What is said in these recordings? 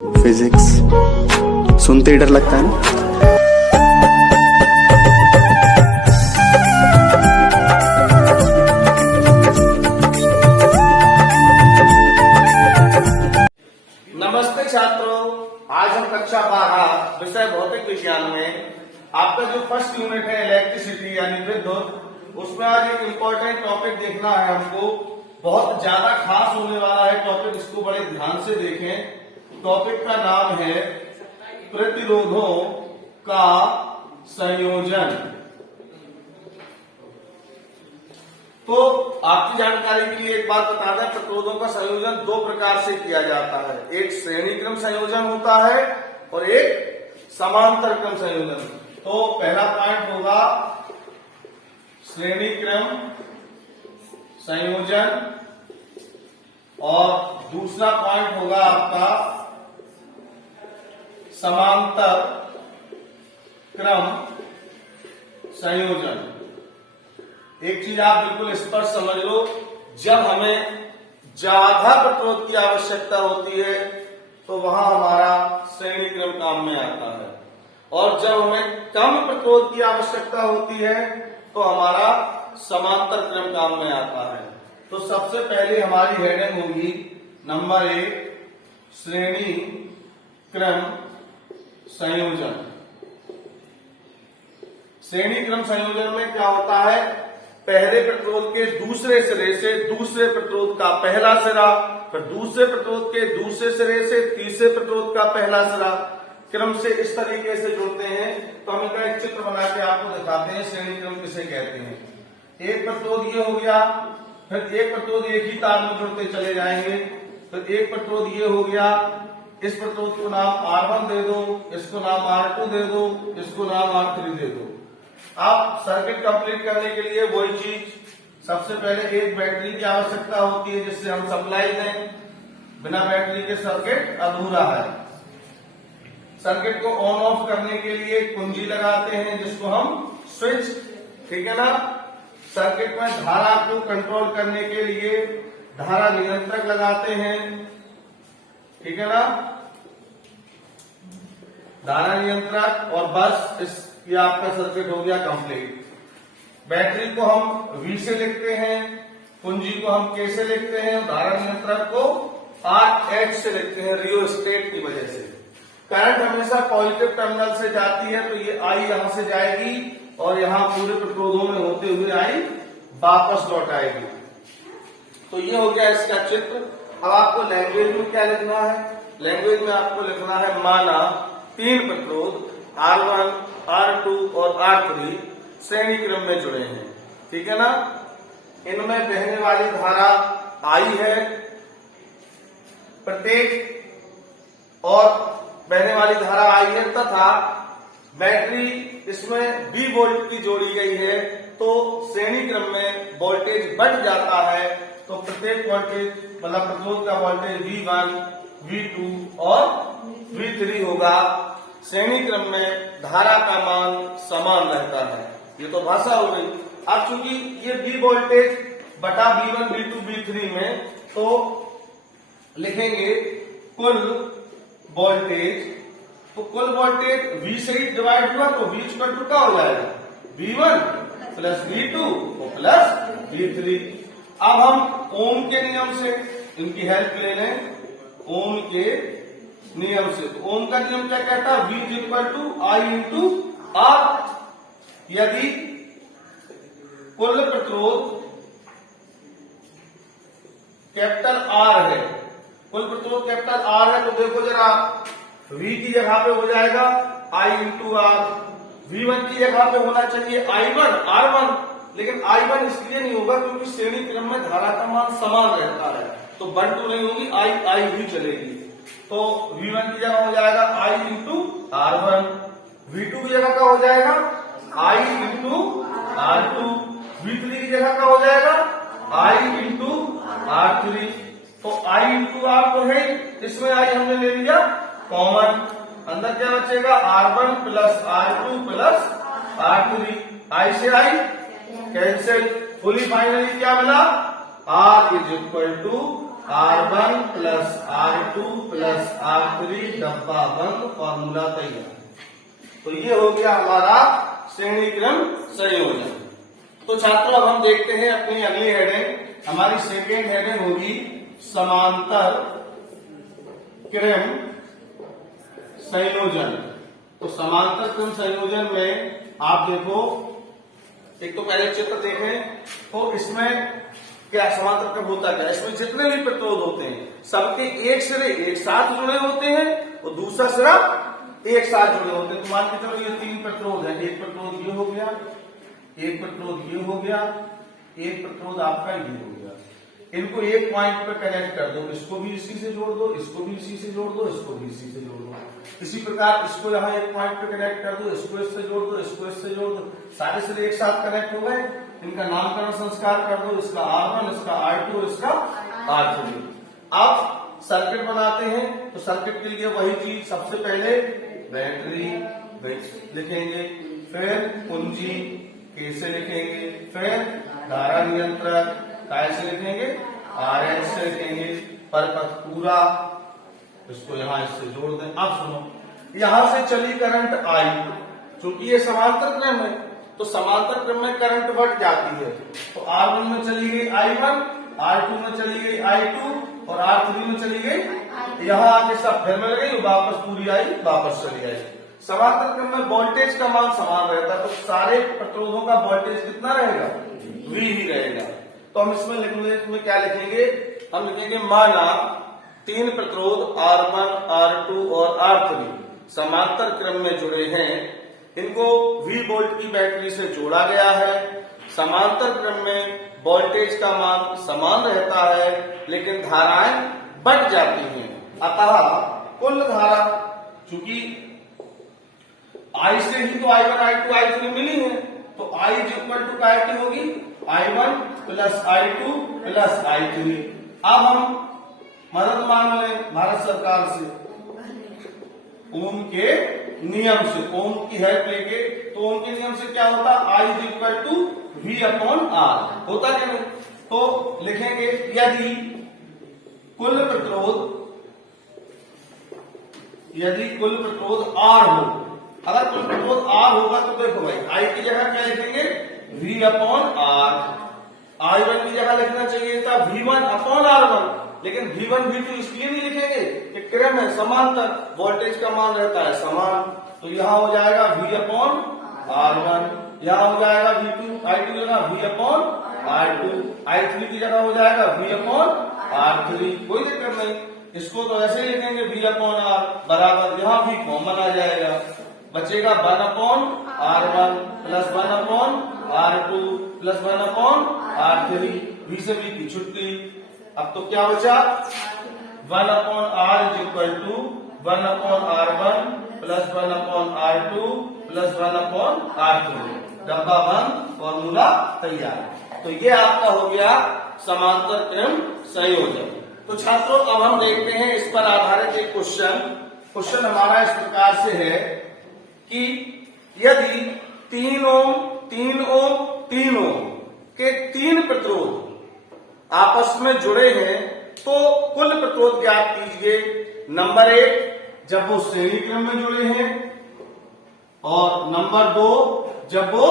Physics सुनते ही डर लगता है ना। नमस्ते छात्रों, आज हम कक्षा 12 विषय भौतिक विज्ञान में आपका जो फर्स्ट यूनिट है इलेक्ट्रिसिटी यानी विद्युत, उसमें आज एक इम्पोर्टेंट टॉपिक देखना है हमको। बहुत ज्यादा खास होने वाला है टॉपिक, इसको बड़े ध्यान से देखें। टॉपिक का नाम है प्रतिरोधों का संयोजन। तो आपकी जानकारी के लिए एक बात बता दें, प्रतिरोधों का संयोजन दो प्रकार से किया जाता है। एक श्रेणी क्रम संयोजन होता है और एक समांतर क्रम संयोजन। तो पहला पॉइंट होगा श्रेणी क्रम संयोजन और दूसरा पॉइंट होगा आपका समांतर क्रम संयोजन। एक चीज आप बिल्कुल स्पष्ट समझ लो, जब हमें ज्यादा प्रतिरोध की आवश्यकता होती है तो वहां हमारा श्रेणी क्रम काम में आता है, और जब हमें कम प्रतिरोध की आवश्यकता होती है तो हमारा समांतर क्रम काम में आता है। तो सबसे पहले हमारी हेडिंग होगी नंबर 1 श्रेणी क्रम संयोजन। श्रेणी क्रम संयोजन में क्या होता है, पहले प्रतिरोध के दूसरे सिरे से दूसरे प्रतिरोध का पहला सिरा, फिर दूसरे प्रतिरोध के दूसरे सिरे से तीसरे प्रतिरोध का पहला सिरा क्रम से इस तरीके से जुड़ते हैं। तो हम इनका एक चित्र बना के आपको दिखाते हैं श्रेणी क्रम किसे कहते हैं। एक प्रतिरोध ये हो गया, फिर एक प्रतिरोध एक ही तार में जुड़ते चले जाएंगे, फिर एक प्रतिरोध ये हो गया। इस प्रतिरोध को नाम R1 दे दो, इसको नाम R2 दे दो, इसको नाम R3 दे दो। आप सर्किट कंप्लीट करने के लिए वही चीज, सबसे पहले एक बैटरी की आवश्यकता होती है जिससे हम सप्लाई दें। बिना बैटरी के सर्किट अधूरा है। सर्किट को ऑन ऑफ करने के लिए कुंजी लगाते हैं जिसको हम स्विच, ठीक है ना। सर्किट में धारा को कंट्रोल करने के लिए धारा नियंत्रक लगाते हैं, ठीक है ना, धारा नियंत्रक। और बस ये आपका सर्किट हो गया कंप्लीट। बैटरी को हम V से लिखते हैं, कुंजी को हम K से लिखते हैं, धारा नियंत्रक को RH से लिखते हैं रियोस्टेट की वजह से। करंट हमेशा पॉजिटिव टर्मिनल से जाती है, तो ये I यहां से जाएगी और यहां पूरे प्रतिरोधों में होते हुए I वापस लौट आएगी। तो ये हो गया इसका चित्र। अब आपको लैंग्वेज में क्या लिखना है, लैंग्वेज में आपको लिखना है माना 3 प्रतिरोध R1, R2 और R3 श्रेणी क्रम में जुड़े हैं, ठीक है ना। इनमें बहने वाली धारा I है प्रत्येक, और बहने वाली धारा I है, तथा बैटरी इसमें B वोल्ट की जोड़ी गई है। तो श्रेणी क्रम में वोल्टेज बढ़ जाता है, तो प्रत्येक वोल्टेज मतलब प्रतिरोध का वोल्टेज V1, V2 और V3 होगा। श्रेणी क्रम में धारा का मान समान रहता है। ये तो भाषा हो गई। अब चूंकि ये V वोल्टेज बटा V1, V2, V3 में, तो लिखेंगे कुल वोल्टेज। तो कुल वोल्टेज V से ही डिवाइड हुआ तो V इक्वल टू क्या हो जाएगा, V1 plus V2 plus V3। अब हम ओम के नियम से इनकी हेल्प ले लें, ओम के नियम से। तो ओम का नियम क्या कहता है, V equal to I into R। यदि कुल प्रतिरोध कैपिटल R है, कुल प्रतिरोध कैपिटल R है, तो देखो जरा V की जगह पे हो जाएगा I इंटू R, V1 की जगह पे होना चाहिए I1 R1, लेकिन I1 इसलिए नहीं होगा क्योंकि श्रेणी क्रम में धारा का मान समान रहता है, तो 1 2 नहीं होगी, I ही चलेगी। तो V1 की जगह हो जाएगा I इंटू R1, V2 की जगह का हो जाएगा I इंटू R2, V3 की जगह का हो जाएगा I इंटू R3। तो I इंटू R तो है, इसमें I हमने ले लिया कॉमन, अंदर क्या बचेगा R1 plus R2 plus R3, I से I कैंसिल। फुली फाइनली क्या मिला, R is equal to R1 plus R2 plus R3 डब्बा बंद, फॉर्मूला तैयार। तो ये हो गया हमारा श्रेणी क्रम संयोजन। तो छात्रों अब हम देखते हैं अपनी अगली हेडिंग। हमारी सेकेंड हेडिंग होगी समांतर क्रम संयोजन। तो समांतर क्रम संयोजन में आप देखो, एक तो पहले चित्र देखें तो इसमें क्या समांतर क्रम होता क्या, इसमें जितने भी प्रतिरोध होते हैं सबके एक सिरे एक साथ जुड़े होते हैं और दूसरा सिरा एक साथ जुड़े होते हैं। तो मान के चलो ये 3 प्रतिरोध है, एक प्रतिरोध ये हो गया, एक प्रतिरोध ये हो गया, एक प्रतिरोध आपका ये हो गया। इनको एक पॉइंट पर कनेक्ट कर दो, इसको भी इसी से जोड़ दो, इसको भी इसी से जोड़ दो, इसको भी इसी से जोड़ दो। इसी प्रकार इसको यहाँ एक पॉइंट पे कनेक्ट कर दो, इसको इससे जोड़ दो, इसको इससे जोड़ दो, सारे सिरे एक साथ कनेक्ट हो गए। इनका नामकरण संस्कार कर दो, इसका R1, इसका R2, इसका R3। अब सर्किट बनाते हैं। तो सर्किट के लिए वही चीज, सबसे पहले बैटरी लिखेंगे, फिर कुंजी कैसे लिखेंगे, फिर धारा नियंत्रक कैसे लिखेंगे, RN से लिखेंगे, परपथ पूरा, इसको यहां इससे जोड़ दें। अब सुनो, यहां से चली करंट I, क्योंकि ये समांतर क्रम है तो समांतर क्रम में करंट बढ़ जाती है। तो R1 में चली गई I1, R2 में चली गई I2 और R3 में चली गई, यहाँ आके सब फिर मिल गई, वापस पूरी आई, वापस चली आई। समांतर क्रम में वोल्टेज का मान समान रहता है, तो सारे प्रतिरोधों का वोल्टेज कितना रहेगा, V ही रहेगा। तो हम इसमें लिखेंगे, इसमें क्या लिखेंगे, हम लिखेंगे माना 3 प्रतिरोध R1, R2 और R3 समांतर क्रम में जुड़े हैं, इनको V वोल्ट की बैटरी से जोड़ा गया है। समांतर क्रम में वोल्टेज का मान समान रहता है लेकिन धाराएं बढ़ जाती हैं। अतः कुल धारा, चूंकि I से ही तो I1, I2, I3 मिली है, तो I इक्वल टू क्या होगी, I1 plus I2 plus I3। अब हम मदद मांग लें भारत सरकार से, ओम के नियम से, ओम की हेल्प लेके। तो ओम के नियम से क्या होता है, I equal to V upon R होता क्या नहीं। तो लिखेंगे यदि कुल प्रतिरोध R हो, अगर कुल प्रतिरोध R होगा तो देखो भाई, I की जगह क्या लिखेंगे, V अपॉन R। I1 की जगह लिखना चाहिए था V1 अपॉन R1, लेकिन V1 V2 इसलिए नहीं लिखेंगे कि क्रम है समांतर, वोल्टेज का मान रहता है समान। तो यहाँ हो जाएगा V अपॉन R1, यहाँ हो जाएगा V2, I2 जगह V अपॉन R2, I3 की जगह हो जाएगा V अपॉन R3, कोई दिक्कत नहीं। इसको तो ऐसे ही लिखेंगे V अपॉन R बराबर, यहाँ भी कॉमन आ जाएगा, बचेगा 1 upon R1 plus 1 upon R2 plus 1 upon R3, V से V की छुट्टी। अब तो क्या बचा, 1 upon R is equal to 1 upon R1 plus 1 upon R2 plus 1 upon R3, डब्बा बंद, फॉर्मूला तैयार। तो ये आपका हो गया समांतर क्रम संयोजन। तो छात्रों अब हम देखते हैं इस पर आधारित एक क्वेश्चन हमारा इस प्रकार से है कि यदि 3 ओम 3 ओम 3 ओम के 3 प्रतिरोध आपस में जुड़े हैं तो कुल प्रतिरोध ज्ञात कीजिए। नंबर 1 जब वो श्रेणी क्रम में जुड़े हैं, और नंबर 2 जब वो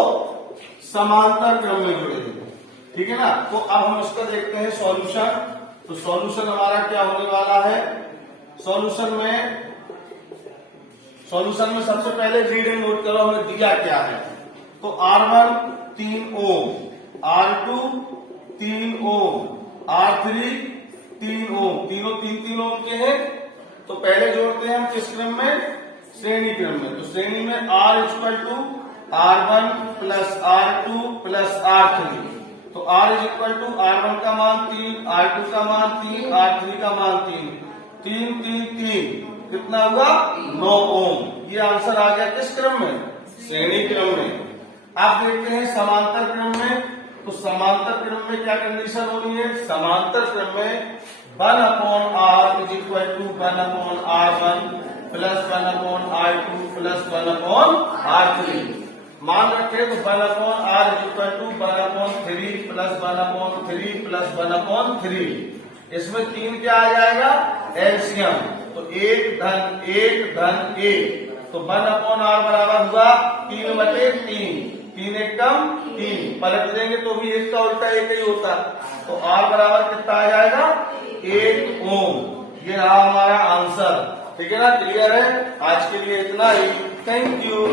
समांतर क्रम में जुड़े हैं, ठीक है ना। तो अब हम इसका देखते हैं सॉल्यूशन। तो सॉल्यूशन हमारा क्या होने वाला है, सॉल्यूशन में सबसे पहले रीडिंग नोट करो, हमें दिया क्या है। तो R1 3 ओम, R2 3 ओम, R3 3 ओम, तीनों 3 ओम के हैं। तो पहले जोड़ते हैं हम किस क्रम में, श्रेणी क्रम में। तो श्रेणी में R equal to R1 plus R2 plus R3। तो R is equal to R1 का मान 3, R2 का मान 3, R3 का मान 3, 3 3 3 कितना हुआ 9 ओम। ये आंसर आ गया किस क्रम में, श्रेणी क्रम में। आप देखते हैं समांतर क्रम में, तो समांतर क्रम में क्या कंडीशन होनी है, समांतर क्रम में 1 upon R is equal to 1 upon R1 plus 1 upon R2 plus 1 upon R3। मान रखें तो 1 upon R is equal to 1 upon 3 plus 1 upon 3 plus 1 upon 3। इसमें 3 क्या आ जाएगा, एलसीएम। तो 1 धन 1 तो 1/r बराबर हुआ 3/3। 3 एक कम 3, पलट देंगे तो भी 1 का उल्टा 1 ही होता। तो R बराबर कितना आ जाएगा, 1 ओम। ये रहा हमारा आंसर। ठीक है ना, क्लियर है। आज के लिए इतना ही। Thank you.